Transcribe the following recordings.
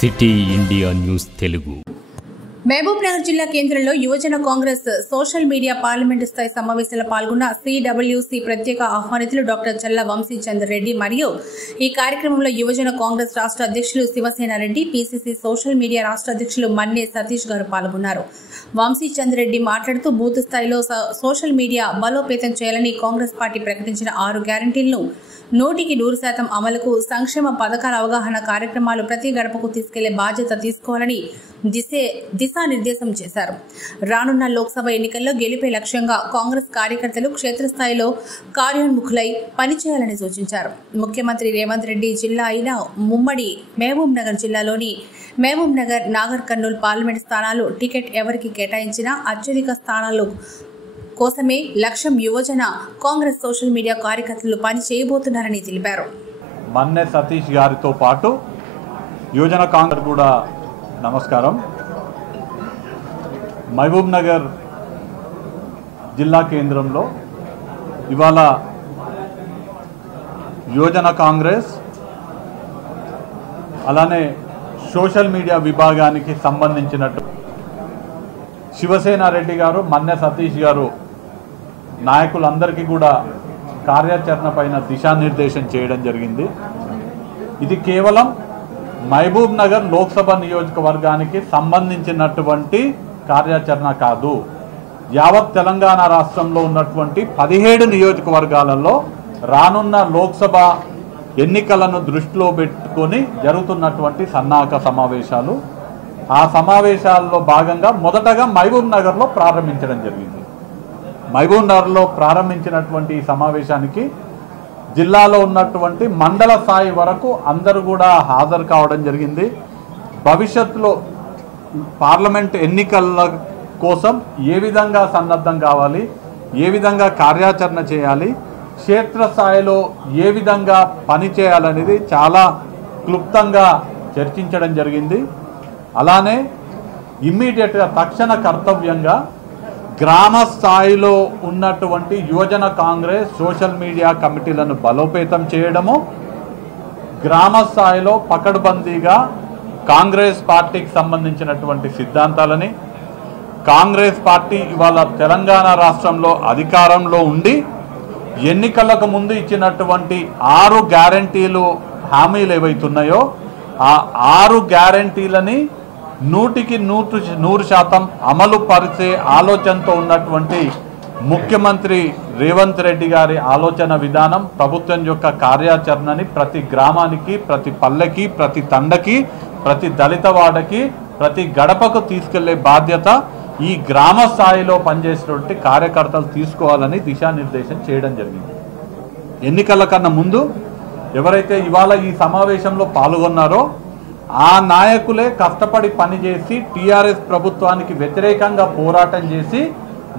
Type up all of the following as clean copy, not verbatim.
City India news Telugu. Mahabubnagar జిల్లా కేంద్రంలో యువజన కాంగ్రెస్ సోషల్ మీడియా పార్లమెంటు స్థాయి సమావేశంలో పాల్గొన్న సిడబ్ల్యూసి ప్రత్యేక ఆహ్వానితులు డాక్టర్ చల్ల వంశీ చంద్ర రెడ్డి మరియు ఈ కార్యక్రమంలో యువజన కాంగ్రెస్ రాష్ట్ర అధ్యక్షులు Shivasena Reddy, PCC social media రాష్ట్ర అధ్యక్షులు మన్నే సతీష్ గారు పాల్గొన్నారు. వంశీ చంద్ర రెడ్డి మాట్లాడుతూ బూత్ స్థాయిలో సోషల్ మీడియా బలోపేతం చేయాలని కాంగ్రెస్ పార్టీ ప్రకటించిన 6 గ్యారంటీలను 100% అమలుకు, సంక్షేమ పథకాల అవగాహన కార్యక్రమాలు ప్రతి గడపకు తీసుకెళ్లే బాధ్యత తీసుకోవాలని దిశానిర్దేశం చేశారు. రానున్న లోక్సభ ఎన్నికల్లో గెలిపే లక్ష్యంగా కాంగ్రెస్ కార్యకర్తలు క్షేత్రస్థాయిలో కార్యోన్ముఖులై పనిచేయాలని సూచించారు. ముఖ్యమంత్రి రేవంత్ రెడ్డి జిల్లా అయిన ముమ్మడి మహబూబ్ నగర్ జిల్లాలోని మహబూబ్ నగర్, నాగర్ కర్నూల్ పార్లమెంట్ స్థానాలు టికెట్ ఎవరికి కేటాయించినా అత్యధిక స్థానాలు కోసమే లక్ష్యం యువజన కాంగ్రెస్ సోషల్ మీడియా కార్యకర్తలు పని చేయబోతున్నారని తెలిపారు. మన్నే సతీష్ గారితో పాటు యువజన కాంగ్రెస్ కూడా నమస్కారం. మహబూబ్ నగర్ జిల్లా కేంద్రంలో ఇవాళ యువజన కాంగ్రెస్ అలానే సోషల్ మీడియా విభాగానికి సంబంధించినట్టు శివసేన రెడ్డి గారు, మన్నే సతీష్ గారు నాయకులందరికీ కూడా కార్యాచరణ పైన దిశానిర్దేశం చేయడం జరిగింది. ఇది కేవలం మహబూబ్ నగర్ లోక్సభ నియోజకవర్గానికి సంబంధించినటువంటి కార్యాచరణ కాదు. యావత్ తెలంగాణ రాష్ట్రంలో ఉన్నటువంటి 17 నియోజకవర్గాలలో రానున్న లోక్సభ ఎన్నికలను దృష్టిలో పెట్టుకొని జరుగుతున్నటువంటి సన్నాహక సమావేశాలు. ఆ సమావేశాల్లో భాగంగా మొదటగా మహబూబ్ నగర్లో ప్రారంభించడం జరిగింది. మహబూబ్ నగర్లో ప్రారంభించినటువంటి ఈ సమావేశానికి జిల్లాలో ఉన్నటువంటి మండల స్థాయి వరకు అందరూ కూడా హాజరు కావడం జరిగింది. భవిష్యత్తులో పార్లమెంట్ ఎన్నికల కోసం ఏ విధంగా సన్నద్ధం కావాలి, ఏ విధంగా కార్యాచరణ చేయాలి, క్షేత్రస్థాయిలో ఏ విధంగా పని చేయాలనేది చాలా క్లుప్తంగా చర్చించడం జరిగింది. అలానే ఇమ్మీడియట్గా తక్షణ కర్తవ్యంగా గ్రామ స్థాయిలో ఉన్నటువంటి యువజన కాంగ్రెస్ సోషల్ మీడియా కమిటీలను బలోపేతం చేయడము, గ్రామ స్థాయిలో పకడ్బందీగా కాంగ్రెస్ పార్టీకి సంబంధించినటువంటి సిద్ధాంతాలని, కాంగ్రెస్ పార్టీ ఇవాళ తెలంగాణ రాష్ట్రంలో అధికారంలో ఉండి ఎన్నికలకు ముందు ఇచ్చినటువంటి 6 గ్యారంటీలు హామీలు ఏవైతున్నాయో ఆ 6 గ్యారంటీలని 100% అమలు పరిచే ఆలోచనతో ఉన్నటువంటి ముఖ్యమంత్రి రేవంత్ రెడ్డి గారి ఆలోచన విధానం, ప్రభుత్వం యొక్క కార్యాచరణని ప్రతి గ్రామానికి, ప్రతి పల్లెకి, ప్రతి తండకి, ప్రతి దళిత వాడకి, ప్రతి గడపకు తీసుకెళ్లే బాధ్యత ఈ గ్రామ స్థాయిలో పనిచేసినటువంటి కార్యకర్తలు తీసుకోవాలని దిశానిర్దేశం చేయడం జరిగింది. ఎన్నికల కన్నా ముందు ఎవరైతే ఇవాళ ఈ సమావేశంలో పాల్గొన్నారో ఆ నాయకులే కష్టపడి పనిచేసి టీఆర్ఎస్ ప్రభుత్వానికి వ్యతిరేకంగా పోరాటం చేసి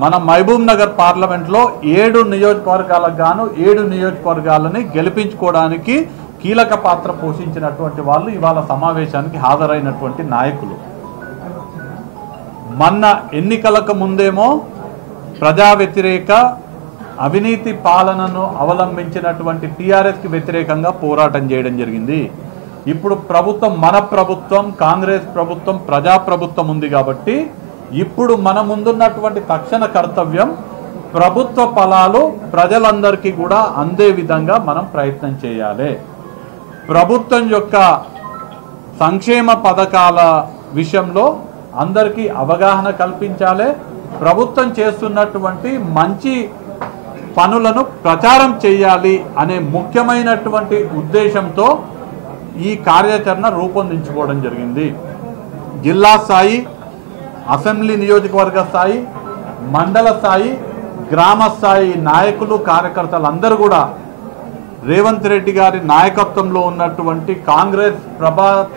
మన మహబూబ్ నగర్ పార్లమెంట్లో 7 నియోజకవర్గాలకు గాను 7 నియోజకవర్గాలని గెలిపించుకోవడానికి కీలక పాత్ర పోషించినటువంటి వాళ్ళు ఇవాళ సమావేశానికి హాజరైనటువంటి నాయకులు. మొన్న ఎన్నికలకు ముందేమో ప్రజా వ్యతిరేక అవినీతి పాలనను అవలంబించినటువంటి టీఆర్ఎస్కి వ్యతిరేకంగా పోరాటం చేయడం జరిగింది. ఇప్పుడు ప్రభుత్వం, మన ప్రభుత్వం, కాంగ్రెస్ ప్రభుత్వం, ప్రజాప్రభుత్వం ఉంది కాబట్టి ఇప్పుడు మన ముందున్నటువంటి తక్షణ కర్తవ్యం ప్రభుత్వ ఫలాలు ప్రజలందరికీ కూడా అందే విధంగా మనం ప్రయత్నం చేయాలి. ప్రభుత్వం యొక్క సంక్షేమ పథకాల విషయంలో అందరికీ అవగాహన కల్పించాలి. ప్రభుత్వం చేస్తున్నటువంటి మంచి పనులను ప్రచారం చేయాలి అనే ముఖ్యమైనటువంటి ఉద్దేశంతో ఈ కార్యాచరణ రూపొందించుకోవడం జరిగింది. జిల్లా స్థాయి, అసెంబ్లీ నియోజకవర్గ స్థాయి, మండల స్థాయి, గ్రామ స్థాయి నాయకులు, కార్యకర్తలు అందరూ కూడా రేవంత్ రెడ్డి గారి నాయకత్వంలో ఉన్నటువంటి కాంగ్రెస్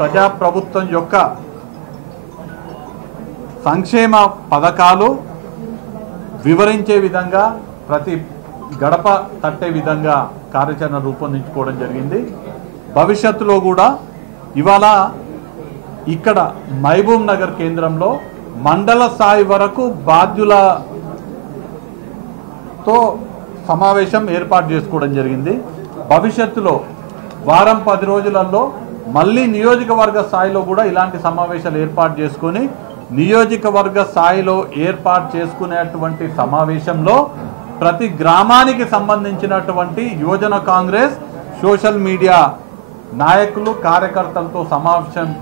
ప్రజాప్రభుత్వం యొక్క సంక్షేమ పథకాలు వివరించే విధంగా, ప్రతి గడప తట్టే విధంగా కార్యాచరణ రూపొందించుకోవడం జరిగింది. భవిష్యత్తులో కూడా ఇవాళ ఇక్కడ మహబూబ్ నగర్ కేంద్రంలో మండల స్థాయి వరకు బాధ్యులతో సమావేశం ఏర్పాటు చేసుకోవడం జరిగింది. భవిష్యత్తులో వారం 10 రోజులలో మళ్ళీ నియోజకవర్గ స్థాయిలో కూడా ఇలాంటి సమావేశాలు ఏర్పాటు చేసుకొని నియోజకవర్గ స్థాయిలో ఏర్పాటు చేసుకునేటువంటి సమావేశంలో ప్రతి గ్రామానికి సంబంధించినటువంటి యువజన కాంగ్రెస్ సోషల్ మీడియా నాయకులు కార్యకర్తలతో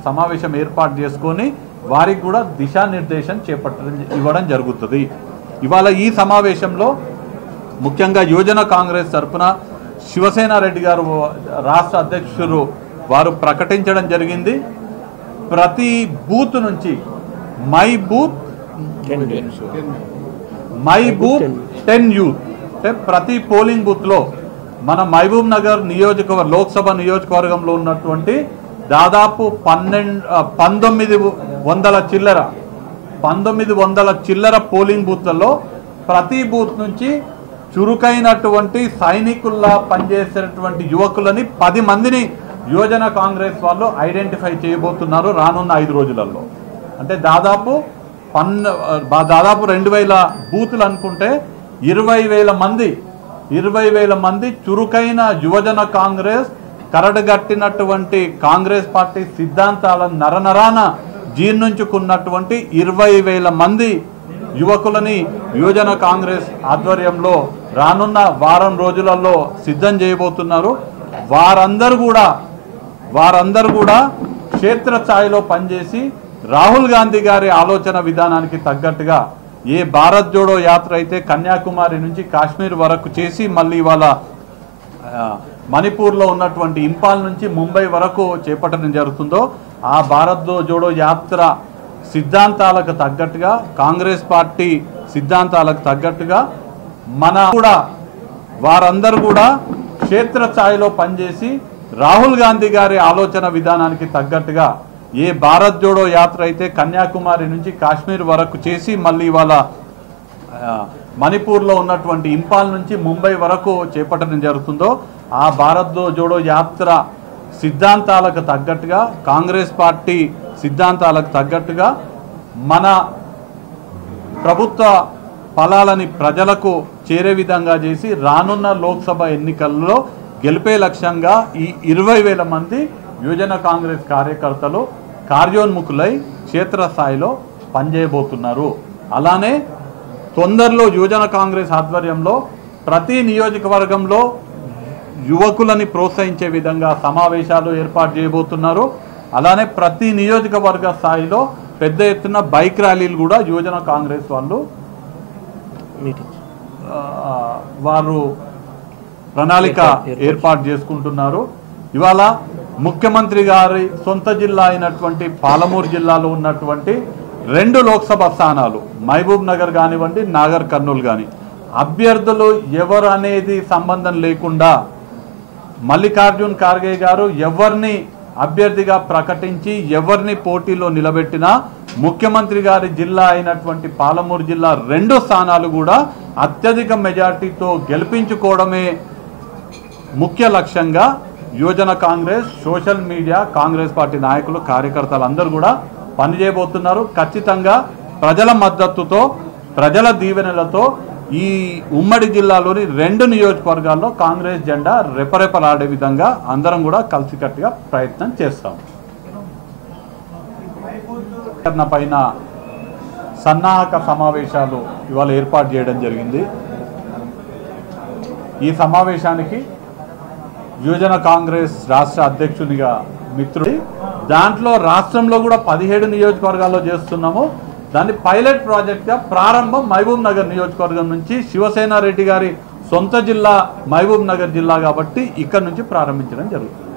సమావేశం ఏర్పాటు చేసుకొని వారికి కూడా దిశానిర్దేశం ఇవ్వడం జరుగుతుంది. ఇవాళ ఈ సమావేశంలో ముఖ్యంగా యువజన కాంగ్రెస్ తరఫున శివసేన రెడ్డి గారు రాష్ట్ర అధ్యక్షులు వారు ప్రకటించడం జరిగింది. ప్రతి బూత్ నుంచి మై బూత్ 10 యూత్ అంటే ప్రతి పోలింగ్ బూత్లో మన మహబూబ్ నగర్ లోక్సభ నియోజకవర్గంలో ఉన్నటువంటి దాదాపు 1900 చిల్లర పోలింగ్ బూత్లలో ప్రతి బూత్ నుంచి చురుకైనటువంటి సైనికుల్లా పనిచేసేటువంటి యువకులని 10 మందిని యువజన కాంగ్రెస్ వాళ్ళు ఐడెంటిఫై చేయబోతున్నారు రానున్న 5 రోజులలో. అంటే దాదాపు 2000 బూతులు అనుకుంటే 20,000 మంది చురుకైన యువజన కాంగ్రెస్ కరడుగట్టినటువంటి కాంగ్రెస్ పార్టీ సిద్ధాంతాలను నరనరాన జీర్ణించుకున్నటువంటి 20,000 మంది యువకులని యువజన కాంగ్రెస్ ఆధ్వర్యంలో రానున్న వారం రోజులలో సిద్ధం చేయబోతున్నారు. వారందరూ కూడా క్షేత్రస్థాయిలో పనిచేసి రాహుల్ గాంధీ గారి ఆలోచన విధానానికి తగ్గట్టుగా ఏ భారత్ జోడో యాత్ర అయితే కన్యాకుమారి నుంచి కాశ్మీర్ వరకు చేసి మళ్ళీ ఇవాళ మణిపూర్లో ఉన్నటువంటి ఇంపాల్ నుంచి ముంబై వరకు చేపట్టడం జరుగుతుందో ఆ భారత్ జోడో యాత్ర సిద్ధాంతాలకు తగ్గట్టుగా కాంగ్రెస్ పార్టీ సిద్ధాంతాలకు తగ్గట్టుగా వారందరూ కూడా క్షేత్రస్థాయిలో పనిచేసి రాహుల్ గాంధీ గారి ఆలోచన విధానానికి తగ్గట్టుగా ఏ భారత్ జోడో యాత్ర అయితే కన్యాకుమారి నుంచి కాశ్మీర్ వరకు చేసి మళ్ళీ ఇవాళ మణిపూర్లో ఉన్నటువంటి ఇంపాల్ నుంచి ముంబై వరకు చేపట్టడం జరుగుతుందో ఆ భారత్ జోడో యాత్ర సిద్ధాంతాలకు తగ్గట్టుగా కాంగ్రెస్ పార్టీ సిద్ధాంతాలకు తగ్గట్టుగా మన ప్రభుత్వ ఫలాలని ప్రజలకు చేరే విధంగా చేసి రానున్న లోక్సభ ఎన్నికల్లో గెలిపే లక్ష్యంగా ఈ 20,000 మంది యువజన కాంగ్రెస్ కార్యకర్తలు కార్యోన్ముఖులై క్షేత్రస్థాయిలో పనిచేయబోతున్నారు. అలానే తొందరలో యువజన కాంగ్రెస్ ఆధ్వర్యంలో ప్రతి నియోజకవర్గంలో యువకులని ప్రోత్సహించే విధంగా సమావేశాలు ఏర్పాటు చేయబోతున్నారు. అలానే ప్రతి నియోజకవర్గ స్థాయిలో పెద్ద ఎత్తున బైక్ ర్యాలీలు కూడా యువజన కాంగ్రెస్ వారు ప్రణాళిక ఏర్పాటు చేసుకుంటున్నారు. ఇవాళ ముఖ్యమంత్రి గారి సొంత జిల్లా అయినటువంటి పాలమూరు జిల్లాలో ఉన్నటువంటి 2 లోక్సభ స్థానాలు మహబూబ్ నగర్ కానివ్వండి, నాగర్ కర్నూలు కానీ అభ్యర్థులు ఎవరు అనేది సంబంధం లేకుండా మల్లికార్జున్ ఖార్గే గారు ఎవరిని అభ్యర్థిగా ప్రకటించి ఎవరిని పోటీలో నిలబెట్టినా ముఖ్యమంత్రి గారి జిల్లా అయినటువంటి పాలమూరు జిల్లా 2 స్థానాలు కూడా అత్యధిక మెజార్టీతో గెలిపించుకోవడమే ముఖ్య లక్ష్యంగా యువజన Congress social media Congress party నాయకులు కార్యకర్తలు అందరూ కూడా పనిచేయబోతున్నారు. ఖచ్చితంగా ప్రజల మద్దతుతో ప్రజల దీవెనలతో ఈ ఉమ్మడి జిల్లాలోని 2 నియోజకవర్గాల్లో కాంగ్రెస్ జెండా రెపరెపలాడే విధంగా అందరం కూడా కలిసికట్టుగా ప్రయత్నం చేస్తాం. పైన సన్నాహక సమావేశాలు ఇవాళ ఏర్పాటు చేయడం జరిగింది. ఈ సమావేశానికి యువజన కాంగ్రెస్ రాష్ట్ర అధ్యక్షునిగా మిత్రుడి దాంట్లో రాష్ట్రంలో కూడా 17 నియోజకవర్గాల్లో చేస్తున్నాము. దాన్ని పైలట్ ప్రాజెక్ట్గా ప్రారంభం మహబూబ్ నగర్ నియోజకవర్గం నుంచి శివసేన రెడ్డి గారి సొంత జిల్లా మహబూబ్ నగర్ జిల్లా కాబట్టి ఇక్కడ నుంచి ప్రారంభించడం జరుగుతుంది.